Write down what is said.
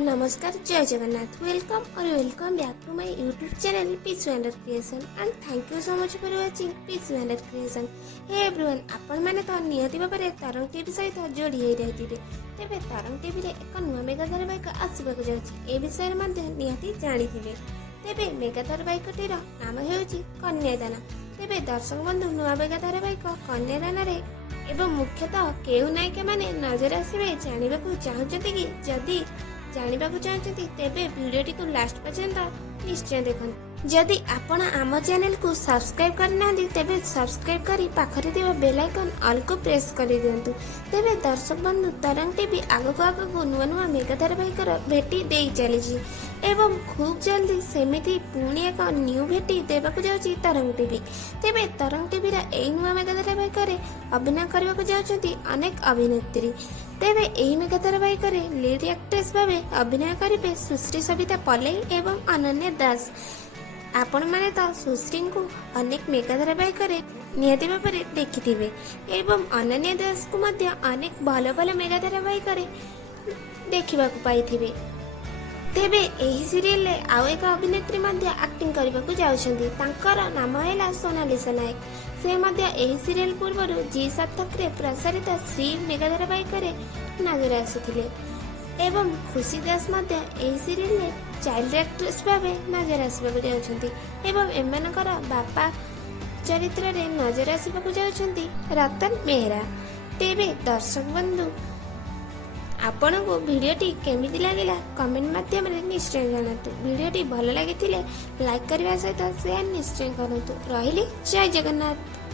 नमस्कार जय Jagannath welcome back to my YouTube channel peace wonder creation and thank you so much for watching peace wonder creation. Hey everyone आपण माने तो नियति भाबरे तरंग टीवी सहित जोड़ी होई रहिथिबे। तेबे तरंग टीवी रे एक नुआ मेगा धारावाहिक आसीबाक जाउछि ए विषय मध्ये नियति जानिथिबे। तेबे मेगा धारावाहिकटीर नाम हेउछि कन्यादान। तेबे दर्शक बंधु नुआ मेगा धारावाहिक कन्यादान रे एवं मुख्यतः केउ नायिका माने नजर आसबे जानिबाकू चाहुछथि कि जदि जानिबाकू चाहुछथि तेबे वीडियोटी को लास्ट पर्यंत निश्चय देखन। जदि आपण आम चैनल को सब्सक्राइब करना तेबे सब्सक्राइब करी पाखरे थिबा बेल आइकन ऑल को प्रेस कर दियंतु। तेबे दर्शक बंधु तरंग टीवी आगको नुआ नुआ मेगा धारावाहिक भेटी देई चलीछि एवं खूब जल्दी सेमिति पुणी एक न्यू भेटी देबाकू जाउछि तरंग टीवी। तेबे तरंग टीवी रा एई नुआ मेगा धारावाहिक रे अभिनय करबाकू जाउछथि अनेक अभिनेत्री। तेबे एई मेगा धारावाहिक रे लीड एक्ट्रेस भाबे अभिनय करिबे सुश्री सविता पल्लई एवं अनन्या दास। आपण माने तो सुश्री को अनेक मेगा धारावाहिक रे नियति भाबरे देखिथिबे एवं अनन्या दास को मध्य अनेक भल भल मेगा धारावाहिक रे देखिबाकू पाइथिबे। तेबे एही सीरियल रे आउ एक अभिनेत्री मध्य एक्टिंग करबाकू जाउछन्ती। तांकर नाम हैला सोनालिसा नायक। से मध्य एही सीरियल पूर्व जी सार्थक रे प्रसारित श्री मेगा धारावाहिक रे नजर आसीथिले एवं खुशी दास मध्य एही सीरियल रे चाइल्ड एक्ट्रेस भाबे नजर आसीबाकू जाउछन्ती एवं एमानकर बापा चरित्र रे नजर आसीबाकू जाउछन्ती रतन मेहरा। तेबे दर्शक बंधु आपण को वीडियोटी केमिति लागिला कमेंट माध्यम रे निश्चय जणातु। वीडियोटी भल लागिथिले लाइक करबा सहित शेयर निश्चय करंतु। रहिली जय जगन्नाथ।